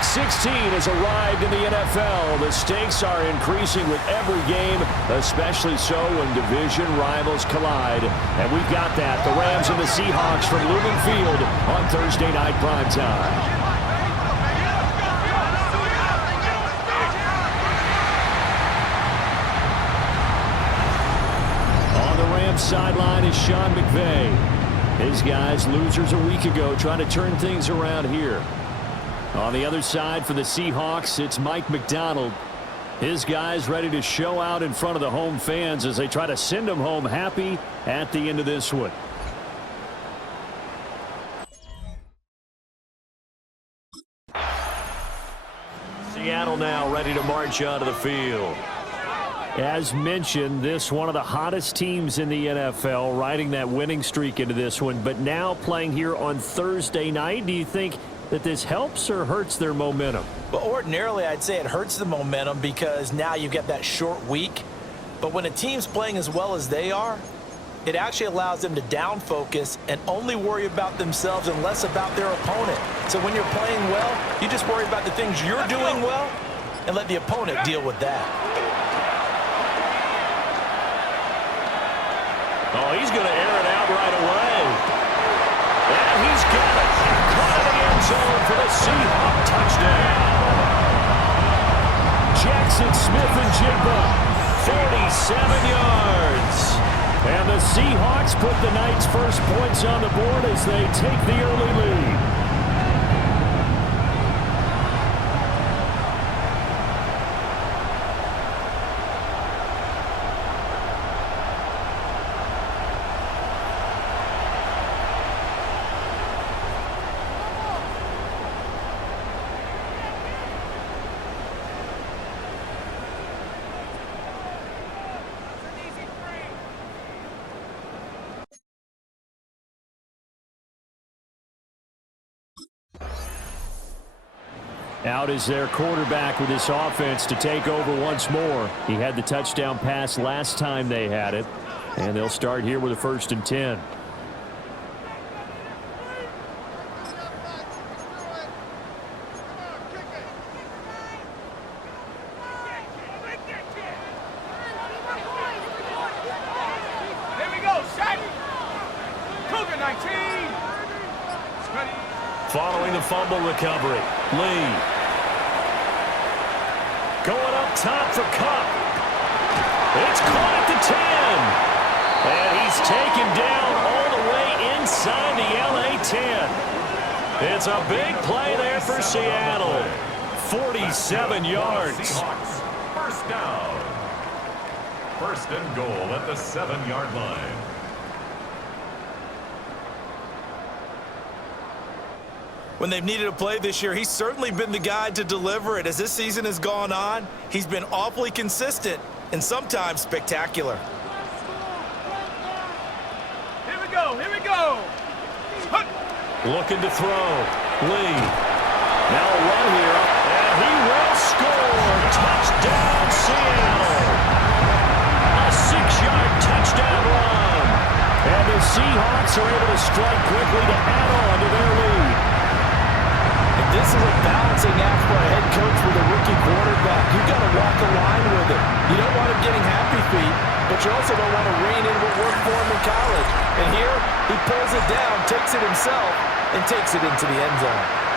Week 16 has arrived in the NFL. The stakes are increasing with every game, especially so when division rivals collide. And we've got that. The Rams and the Seahawks from Lumen Field on Thursday night primetime. On the Rams sideline is Sean McVay. His guys losers a week ago trying to turn things around here. On the other side for the Seahawks, it's Mike McDonald. His guys ready to show out in front of the home fans as they try to send them home happy at the end of this one. Seattle now ready to march onto the field. As mentioned, this one of the hottest teams in the NFL, riding that winning streak into this one, but now playing here on Thursday night. Do you think that this helps or hurts their momentum? Well, ordinarily, I'd say it hurts the momentum because now you get that short week. But when a team's playing as well as they are, it actually allows them to down focus and only worry about themselves and less about their opponent. So when you're playing well, you just worry about the things you're doing well and let the opponent deal with that. Oh, he's going to air it out right away. And he's got it. Caught in the end zone for the Seahawk touchdown. Jackson Smith-Njigba, 47 yards. And the Seahawks put the night's first points on the board as they take the early lead. Out is their quarterback with this offense to take over once more. He had the touchdown pass last time they had it. And they'll start here with a 1st and 10. Following the fumble recovery, Lee. Going up top for Cup. It's caught at the 10. And he's taken down all the way inside the LA 10. It's a big play there for Seattle. 47 yards. First down. 1st and goal at the 7-yard line. When they've needed a play this year, he's certainly been the guy to deliver it. As this season has gone on, he's been awfully consistent and sometimes spectacular. Here we go, here we go. Looking to throw. Lee. Now a run here, and he will score. Touchdown, Seattle. A 6-yard touchdown run. And the Seahawks are able to strike quickly to add on to their lead. This is a balancing act for a head coach with a rookie quarterback. You've got to walk a line with it. You don't want him getting happy feet, but you also don't want to rein in what worked for him in college. And here, he pulls it down, takes it himself, and takes it into the end zone.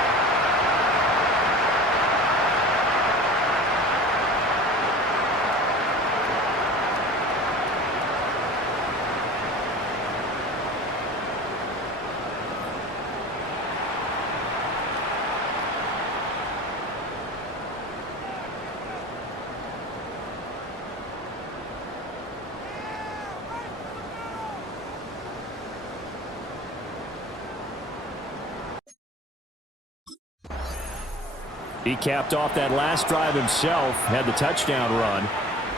He capped off that last drive himself, had the touchdown run,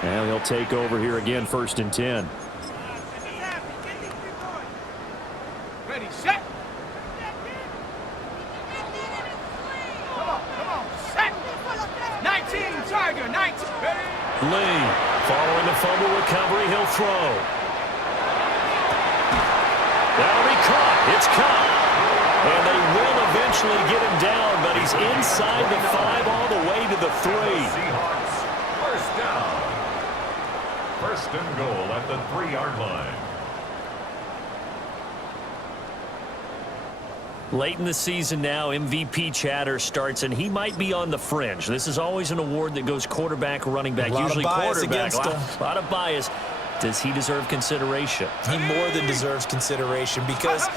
and he'll take over here again, 1st and 10. Ready, set. Come on, set. 19, Tiger, 19. Ready. Lee, following the fumble recovery, he'll throw. That'll be caught. It's caught. And they will eventually get him down, but he's inside the 5 all the way to the 3. Seahawks, first down. First and goal at the 3-yard line. Late in the season now, MVP chatter starts, and he might be on the fringe. This is always an award that goes quarterback, running back, usually quarterback. A lot of bias. Does he deserve consideration? He more than deserves consideration because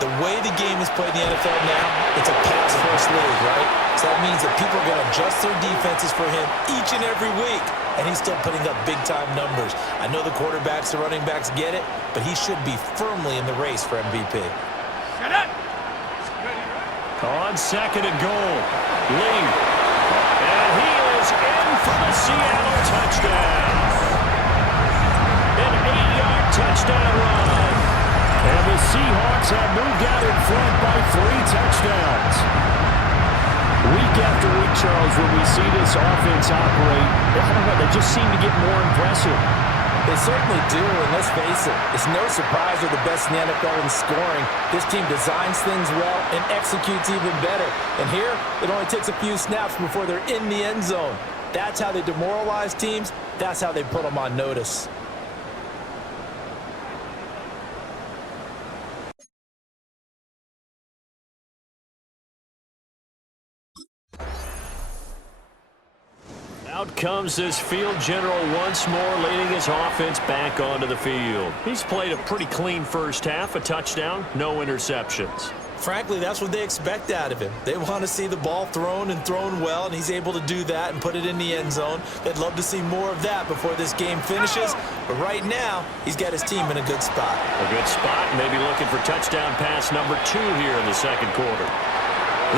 the way the game is played in the NFL now, it's a pass-first league, right? So that means that people are going to adjust their defenses for him each and every week, and he's still putting up big-time numbers. I know the quarterbacks, the running backs get it, but he should be firmly in the race for MVP. Shut up! On second and goal, Lee. And he is in for the Seattle touchdown. An 8-yard touchdown run. And the Seahawks have moved out in front by 3 touchdowns. Week after week, Charles, when we see this offense operate, I don't know, they just seem to get more impressive. They certainly do, and let's face it, it's no surprise they're the best in the NFL in scoring. This team designs things well and executes even better. And here, it only takes a few snaps before they're in the end zone. That's how they demoralize teams. That's how they put them on notice. Out comes this field general once more, leading his offense back onto the field. He's played a pretty clean first half, a touchdown, no interceptions. Frankly, that's what they expect out of him. They want to see the ball thrown and thrown well, and he's able to do that and put it in the end zone. They'd love to see more of that before this game finishes, but right now, he's got his team in a good spot. A good spot, maybe looking for touchdown pass number 2 here in the second quarter.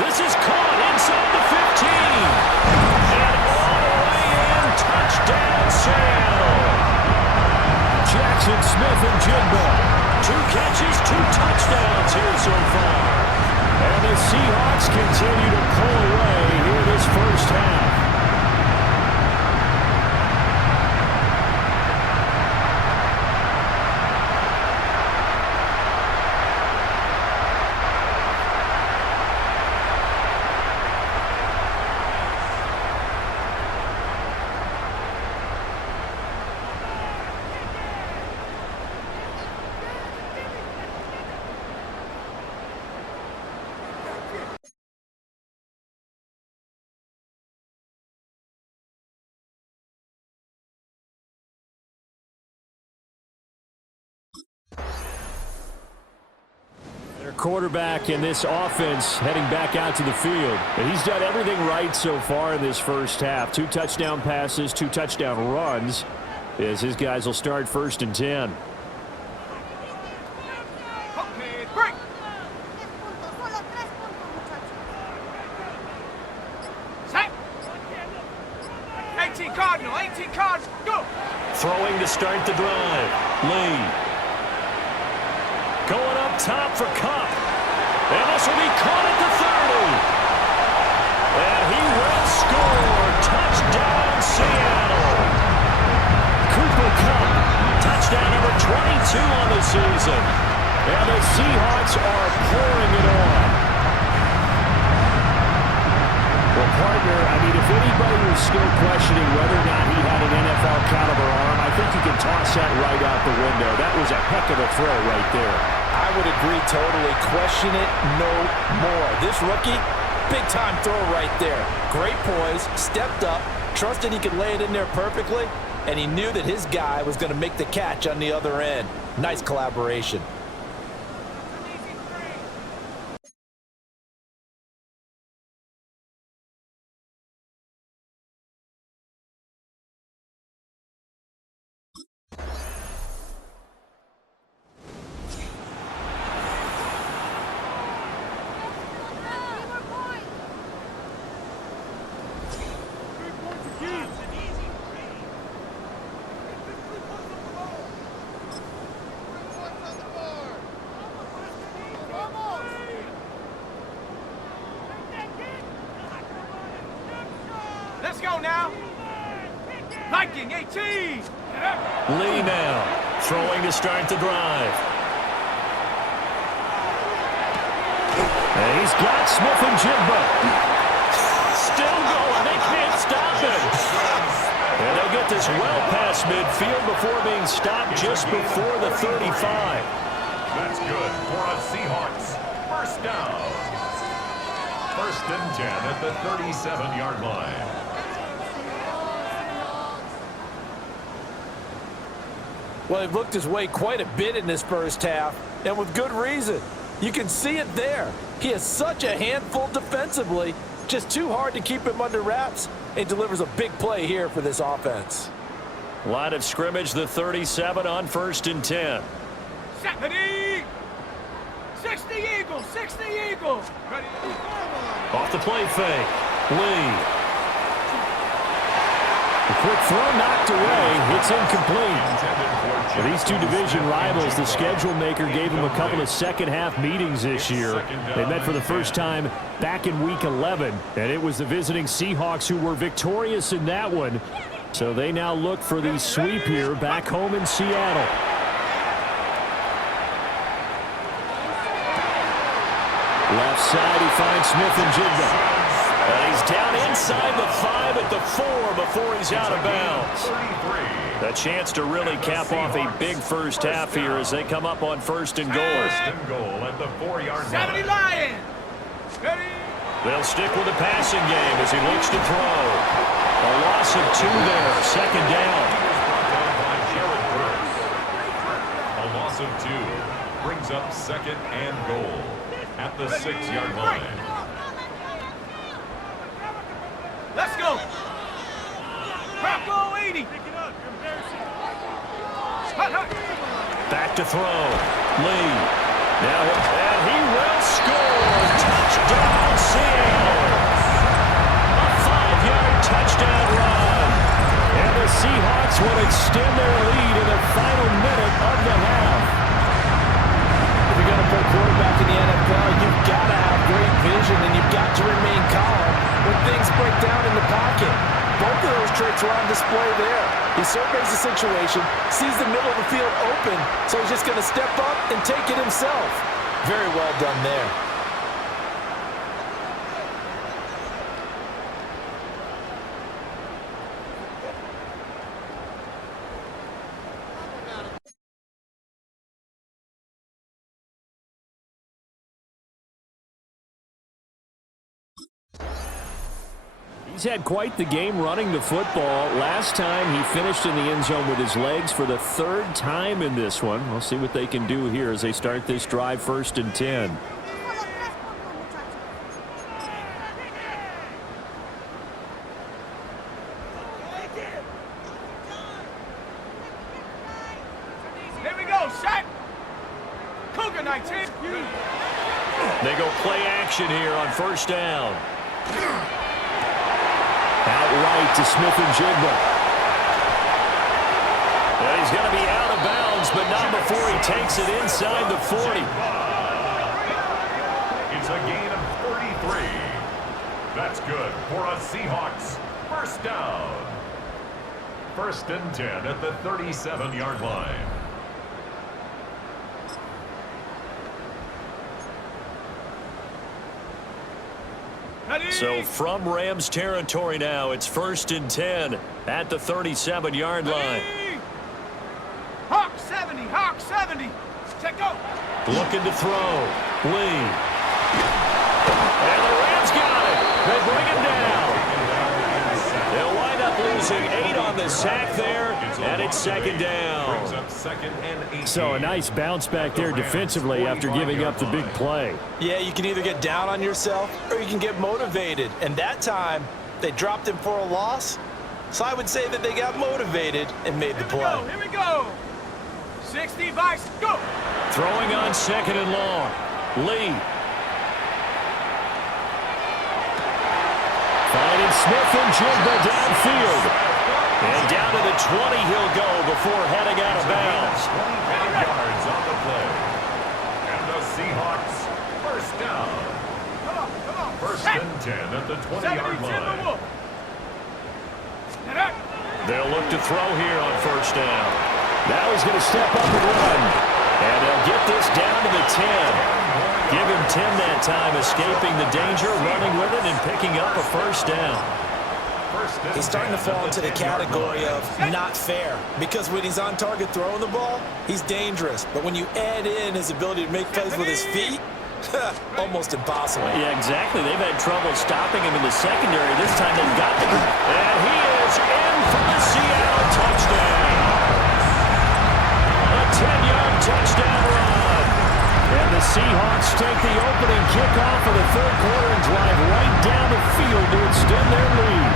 This is caught inside the 15. Touchdown, Seattle. Jackson Smith and Jigba. 2 catches, 2 touchdowns here so far. And the Seahawks continue to pull away here this first half. Their quarterback in this offense heading back out to the field. And he's done everything right so far in this first half. 2 touchdown passes, 2 touchdown runs, as his guys will start first and 10. Okay, break! Set! 18 Cardinal, 18 Cardinal, go! Throwing to start the drive. Lee. Going up top for Cup. And this will be caught at the 30. And he will score. Touchdown, Seattle. Cooper Cup. Touchdown number 22 on the season. And the Seahawks are pouring it on. Well, partner, I mean, if anybody was still questioning whether or not he had an NFL caliber arm, I think you can toss that right out the window. That was a heck of a throw right there. I would agree totally. Question it no more. This rookie, big-time throw right there. Great poise, stepped up, trusted he could lay it in there perfectly, and he knew that his guy was going to make the catch on the other end. Nice collaboration. Let's go now. Viking 18. Lee now throwing to start the drive. And he's got Smith and Jigba. Still going. They can't stop him. And they'll get this well past midfield before being stopped just before the 35. That's good for a Seahawks. First down. First and 10 at the 37-yard line. Well, they've looked his way quite a bit in this first half, and with good reason. You can see it there. He is such a handful defensively, just too hard to keep him under wraps, and delivers a big play here for this offense. Line of scrimmage, the 37 on first and 10. 70! 60 Eagles! 60 Eagles! Ready? Off the play fake. Lee. The quick throw knocked away. It's incomplete. For these two division rivals, the schedule maker gave them a couple of second-half meetings this year. They met for the first time back in Week 11, and it was the visiting Seahawks who were victorious in that one. So they now look for the sweep here back home in Seattle. Left side, he finds Smith and Jigba. And he's down inside the 5 at the 4 before he's out of bounds. A chance to really cap off a big first half here as they come up on first and goal. First and goal at the 4-yard line. 70 Lions! Ready? They'll stick with the passing game as he looks to throw. A loss of 2 there, second down. A loss of 2 brings up second and goal at the 6-yard line. Let's go! Bronco 80! Back to throw. Lee. Now, and he will score. Touchdown, Seattle. A 5-yard touchdown run. And the Seahawks will extend their lead in the final minute of the half. If you're going to play quarterback in the NFL, you've got to have great vision, and you've got to remain calm when things break down in the pocket. Both of those traits are on display there. He surveys the situation, sees the middle of the field open, so he's just going to step up and take it himself. Very well done there. He's had quite the game running the football. Last time he finished in the end zone with his legs for the 3rd time in this one. We'll see what they can do here as they start this drive first and 10. Here we go, shot! Cougar 19! They go play action here on first down. Out right to Smith and Jigba. And he's going to be out of bounds, but not before he takes it inside the 40. It's a gain of 33. That's good for a Seahawks. First down. First and 10 at the 37-yard line. So from Rams territory now, it's first and 10 at the 37-yard line. Hawk 70, Hawk 70. Check go. Looking to throw. Lee. And the Rams got it. They bring him down. They'll wind up losing 8 on the sack there, and it's second down. So a nice bounce back there defensively after giving up the big play. Yeah, you can either get down on yourself or you can get motivated. And that time, they dropped him for a loss. So I would say that they got motivated and made the play. Here we go. 60 vice, go. Throwing on second and long. Lee. Finding Smith and Jigba downfield. And down to the 20 he'll go before heading out of bounds. 25 yards on the play. And the Seahawks, first down. Come on. First and 10 at the 20-yard line. They'll look to throw here on first down. Now he's going to step up and run. And they'll get this down to the 10. Give him 10 that time, escaping the danger, running with it, and picking up a first down. He's starting to fall into the category of not fair, because when he's on target throwing the ball, he's dangerous. But when you add in his ability to make plays with his feet, almost impossible. Yeah, exactly. They've had trouble stopping him in the secondary. This time they've got the... And he is in for the Seattle touchdown. A 10-yard touchdown run. And the Seahawks take the opening kickoff of the third quarter and drive right down the field to extend their lead.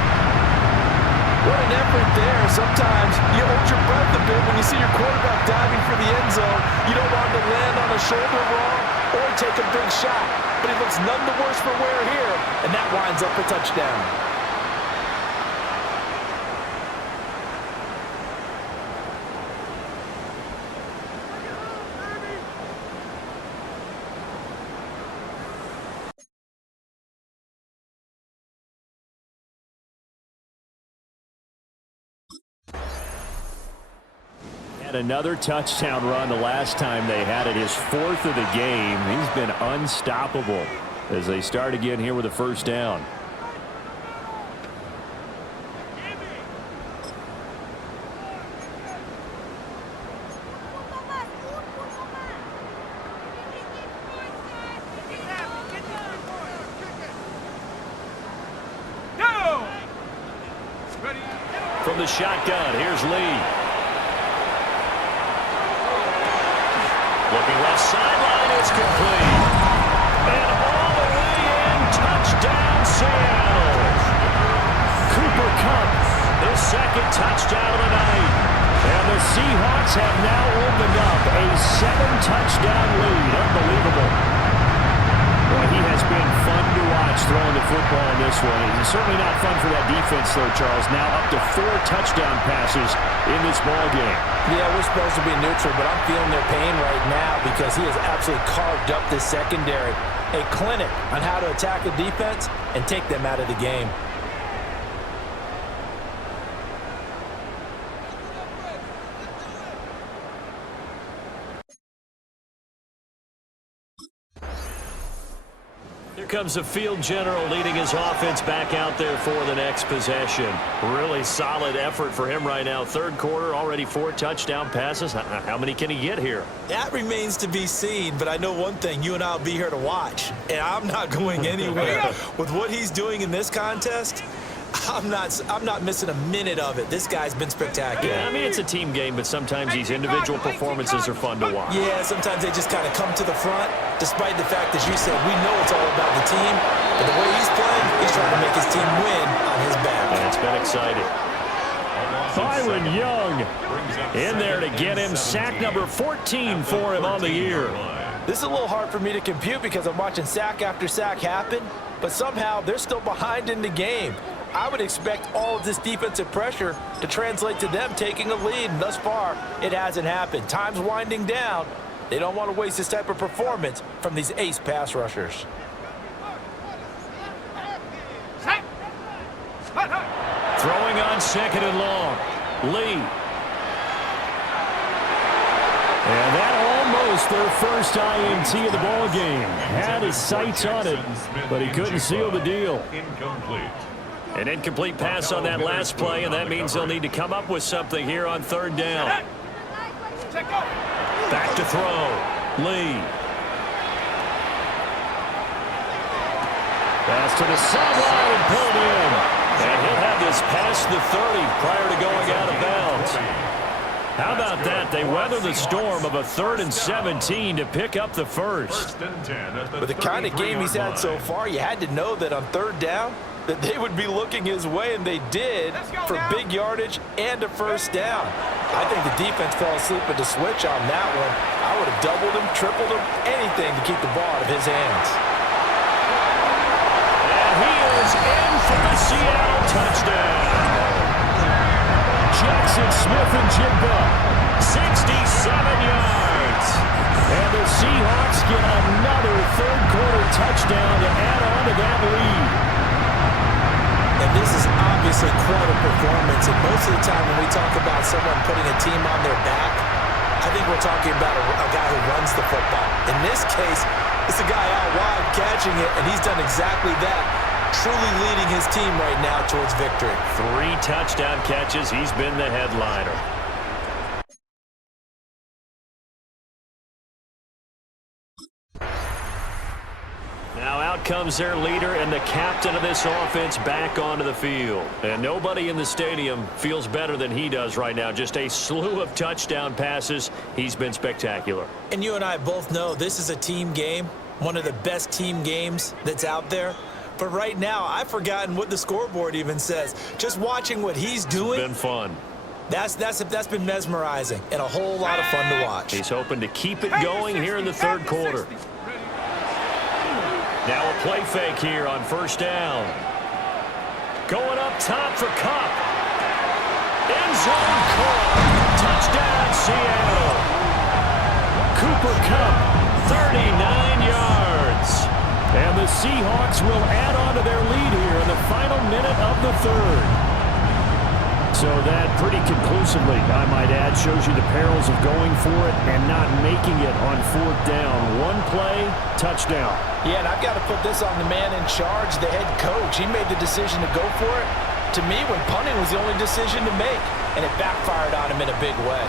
What an effort there. Sometimes you hold your breath a bit when you see your quarterback diving for the end zone. You don't want him to land on a shoulder wrong or take a big shot. But he looks none the worse for wear here, and that winds up a touchdown. Another touchdown run the last time they had it, his fourth of the game. He's been unstoppable as they start again here with a first down. From the shotgun, here's Lee. Looking left sideline, it's complete. And all the way in, touchdown Seattle. Cooper Kupp, his second touchdown of the night. And the Seahawks have now opened up a 7-touchdown lead. Unbelievable. Boy, he has been fun to watch throwing the football in this one. It's certainly not fun for that defense, though, Charles. Now up to 4 touchdown passes in this ball game. Yeah, we're supposed to be neutral, but I'm feeling their pain right now because he has absolutely carved up this secondary. A clinic on how to attack a defense and take them out of the game. Here comes the field general leading his offense back out there for the next possession. Really solid effort for him right now. Third quarter, already 4 touchdown passes. How many can he get here? That remains to be seen, but I know one thing. You and I will be here to watch, and I'm not going anywhere. With what he's doing in this contest, I'm not missing a minute of it. This guy's been spectacular. Yeah, I mean, it's a team game, but sometimes these individual performances are fun to watch. Yeah, sometimes they just kind of come to the front, despite the fact, as you said, we know it's all about the team. But the way he's playing, he's trying to make his team win on his back. And it's been exciting. Byron Young in there to get him. Sack number 14 for him on the year. This is a little hard for me to compute because I'm watching sack after sack happen, but somehow they're still behind in the game. I would expect all of this defensive pressure to translate to them taking a lead, and thus far, it hasn't happened. Time's winding down. They don't want to waste this type of performance from these ace pass rushers. Throwing on second and long. Lee. And that almost their first INT of the ball game. Had his sights on it, but he couldn't seal the deal. Incomplete. An incomplete pass on that last play, and that means they'll need to come up with something here on third down. Back to throw. Lee. Pass to the sideline and pulled in. And he'll have this past the 30 prior to going out of bounds. How about that? They weather the storm of a 3rd and 17 to pick up the first. With the kind of game he's had so far, you had to know that on third down, that they would be looking his way, and they did, for big yardage and a first down. I think the defense fell asleep at the switch on that one. I would have doubled him, tripled him, anything to keep the ball out of his hands. And he is in for the Seattle touchdown. Jackson Smith-Njigba, 67 yards. And the Seahawks get another third-quarter touchdown to add on to that lead. And this is obviously quite a performance. And most of the time when we talk about someone putting a team on their back, I think we're talking about a guy who runs the football. In this case, it's a guy out wide catching it, and he's done exactly that, truly leading his team right now towards victory. 3 touchdown catches. He's been the headliner. Now out comes their leader and the captain of this offense back onto the field. And nobody in the stadium feels better than he does right now. Just a slew of touchdown passes. He's been spectacular. And you and I both know this is a team game, one of the best team games that's out there. But right now, I've forgotten what the scoreboard even says. Just watching what he's doing. It's been fun. That's been mesmerizing and a whole lot of fun to watch. He's hoping to keep it going here in the third quarter. Now a play fake here on first down. Going up top for Kupp. End zone caught. Touchdown, Seattle. Cooper Kupp, 39 yards. And the Seahawks will add on to their lead here in the final minute of the third. So that pretty conclusively, I might add, shows you the perils of going for it and not making it on fourth down. One play, touchdown. Yeah, and I've got to put this on the man in charge, the head coach. He made the decision to go for it. To me, when punting was the only decision to make, and it backfired on him in a big way.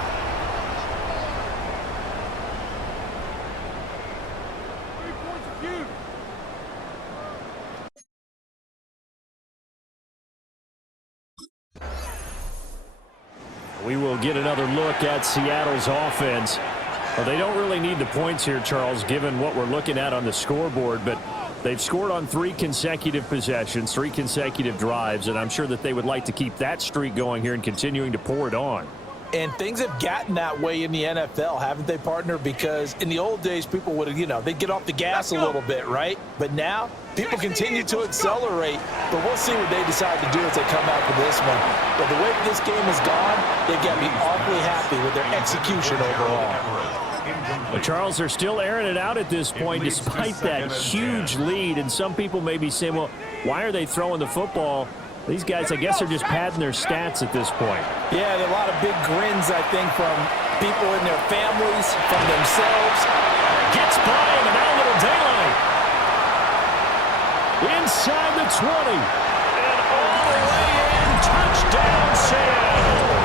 We will get another look at Seattle's offense. Well, they don't really need the points here, Charles, given what we're looking at on the scoreboard, but they've scored on 3 consecutive possessions, 3 consecutive drives, and I'm sure that they would like to keep that streak going here and continuing to pour it on. And things have gotten that way in the NFL, haven't they, partner? Because in the old days, people would have, they'd get off the gas a little bit, right? But now, people continue to accelerate. But we'll see what they decide to do as they come out for this one. But the way this game has gone, they've got to be awfully happy with their execution overall. But Charles, they're still airing it out at this point despite that huge lead. And some people may be saying, well, why are they throwing the football? These guys, I guess, are just padding their stats at this point. Yeah, there are a lot of big grins, I think, from people in their families, from themselves. Gets by him, and now a little daylight. Inside the 20. And all the way in. Touchdown, Seattle.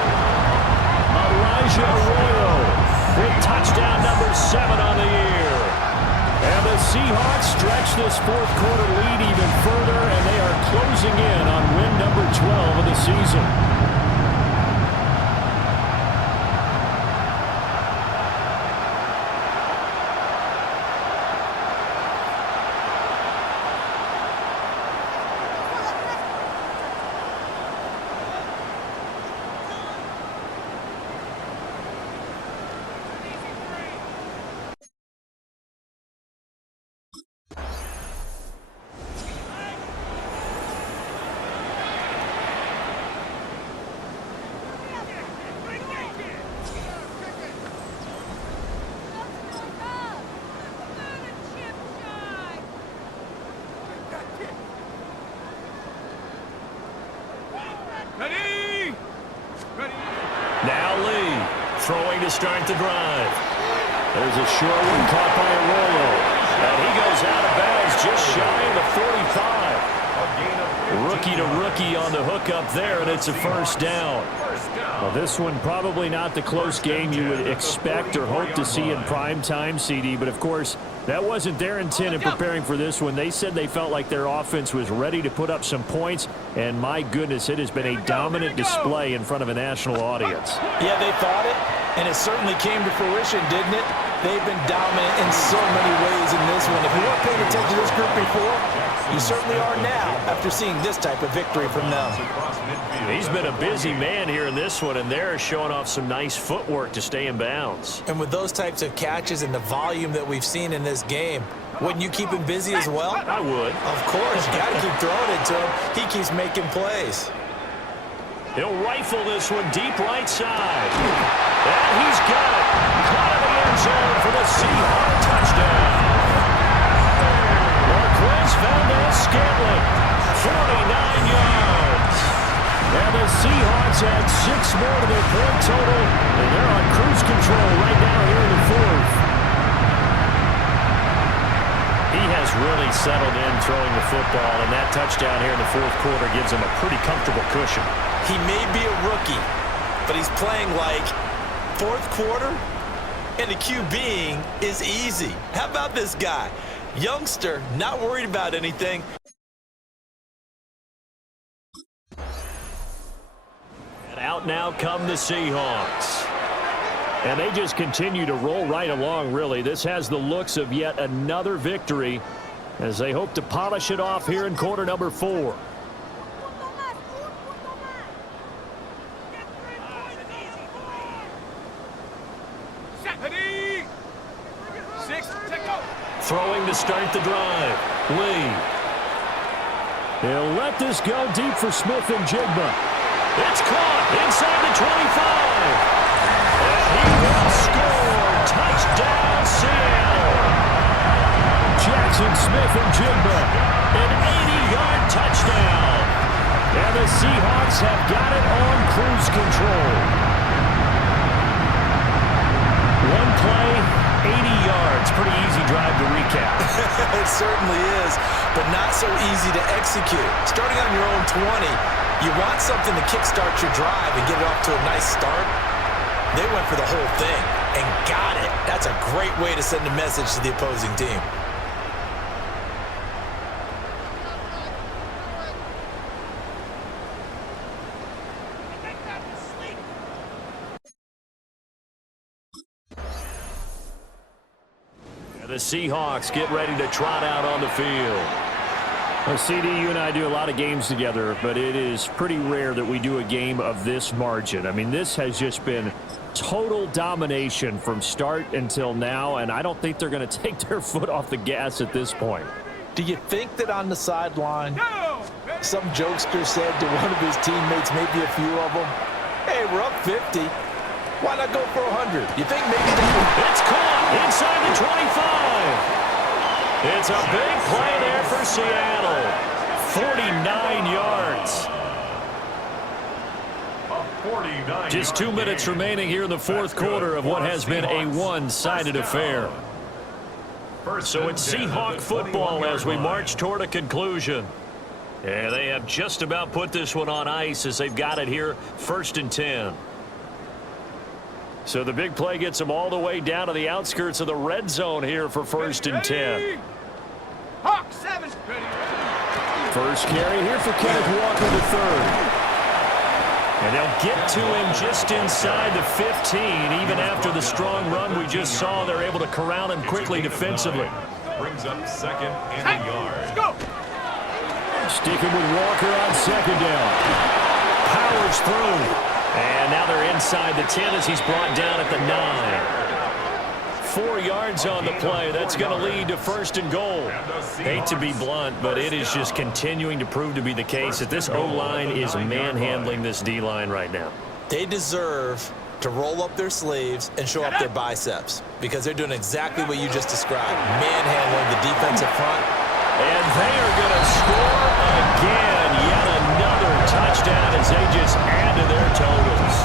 Elijah Arroyo with touchdown number 7 on the year. And the Seahawks stretch this fourth quarter lead even further, and they are closing in on win number 12 of the season. Now Lee, throwing to start the drive. There's a short one caught by Arroyo. And he goes out of bounds just shy of the 45. Rookie to rookie on the hook up there, and it's a first down. Well, this one probably not the close game you would expect or hope to see in prime time, CD, but of course, that wasn't their intent in preparing for this one. They said they felt like their offense was ready to put up some points, and my goodness, it has been a dominant display in front of a national audience. Yeah, they thought it, and it certainly came to fruition, didn't it? They've been dominant in so many ways in this one. If you weren't paying attention to this group before, you certainly are now after seeing this type of victory from them. He's been a busy man here in this one, and they're showing off some nice footwork to stay in bounds. And with those types of catches and the volume that we've seen in this game, wouldn't you keep him busy as well? I would. Of course, you got to keep throwing it to him. He keeps making plays. He'll rifle this one deep right side. And he's got it. Caught in the end zone for the Seahawks touchdown. Marquez Valdez-Scantling, 49 yards. And the Seahawks add 6 more to their point total, and they're on cruise control right now here in the fourth. has really settled in throwing the football, and that touchdown here in the fourth quarter gives him a pretty comfortable cushion. He may be a rookie, but he's playing like fourth quarter, and the QBing is easy. How about this guy? Youngster, not worried about anything. And out now come the Seahawks. And they just continue to roll right along, really. This has the looks of yet another victory as they hope to polish it off here in quarter number 4. Throwing to start the drive. Lee. He'll let this go deep for Smith and Jigba. It's caught inside the 25. And he will score. Touchdown, Seattle. Jackson Smith and Jigba. An 80-yard touchdown. And the Seahawks have got it on cruise control. One play, 80 yards. Pretty easy drive to recap. It certainly is, but not so easy to execute. Starting on your own 20, you want something to kickstart your drive and get it off to a nice start. They went for the whole thing and got it. That's a great way to send a message to the opposing team. The Seahawks get ready to trot out on the field. Well, CD, you and I do a lot of games together, but it is pretty rare that we do a game of this margin. I mean, this has just been total domination from start until now, and I don't think they're going to take their foot off the gas at this point. Do you think that on the sideline, some jokester said to one of his teammates, maybe a few of them, hey, we're up 50. Why not go for 100? You think maybe that... It's caught inside the 25. It's a big play there for Seattle. 49 yards. Just 2 minutes remaining here in the fourth quarter of what has been a one-sided affair. So it's Seahawk football as we march toward a conclusion. Yeah, they have just about put this one on ice as they've got it here, 1st and 10. So the big play gets them all the way down to the outskirts of the red zone here for 1st and 10. Hawk 7. First carry here for Kenneth Walker III. And they'll get to him just inside the 15. Even after the strong run we just saw, they're able to corral him quickly defensively. Brings up 2nd and a yard. Let's go. Sticking with Walker on 2nd down. Powers through. And now they're inside the 10 as he's brought down at the 9. 4 yards on the play. That's going to lead to 1st and goal. Hate to be blunt, but it is just continuing to prove to be the case that this O-line is manhandling this D-line right now. They deserve to roll up their sleeves and show up their biceps because they're doing exactly what you just described, manhandling the defensive front. And they are going to score again. Yet another touchdown as they just add to their totals.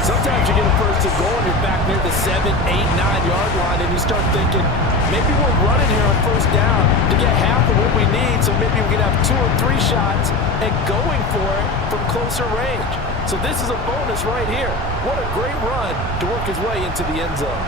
Sometimes you get a 1st and goal and you're back near the 7, 8, 9-yard line and you start thinking, maybe we're running here on 1st down to get half of what we need, so maybe we can have 2 or 3 shots and going for it from closer range. So this is a bonus right here. What a great run to work his way into the end zone.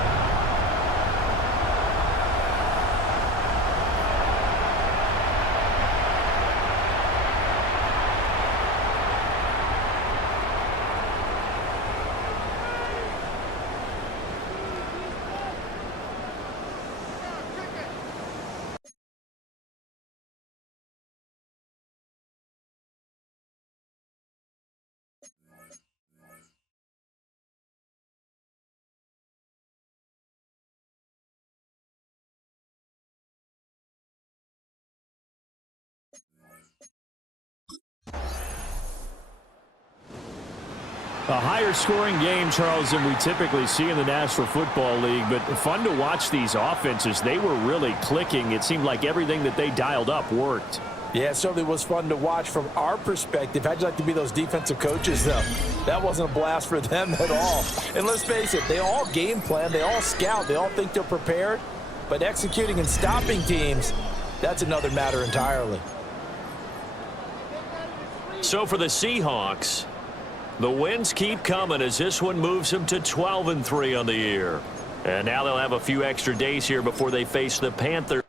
A higher scoring game, Charles, than we typically see in the National Football League, but fun to watch these offenses. They were really clicking. It seemed like everything that they dialed up worked. Yeah, it certainly was fun to watch from our perspective. How'd you like to be those defensive coaches, though? That wasn't a blast for them at all. And let's face it, they all game plan, they all scout, they all think they're prepared. But executing and stopping teams, that's another matter entirely. So for the Seahawks, the wins keep coming as this one moves them to 12-3 on the year. And now they'll have a few extra days here before they face the Panthers.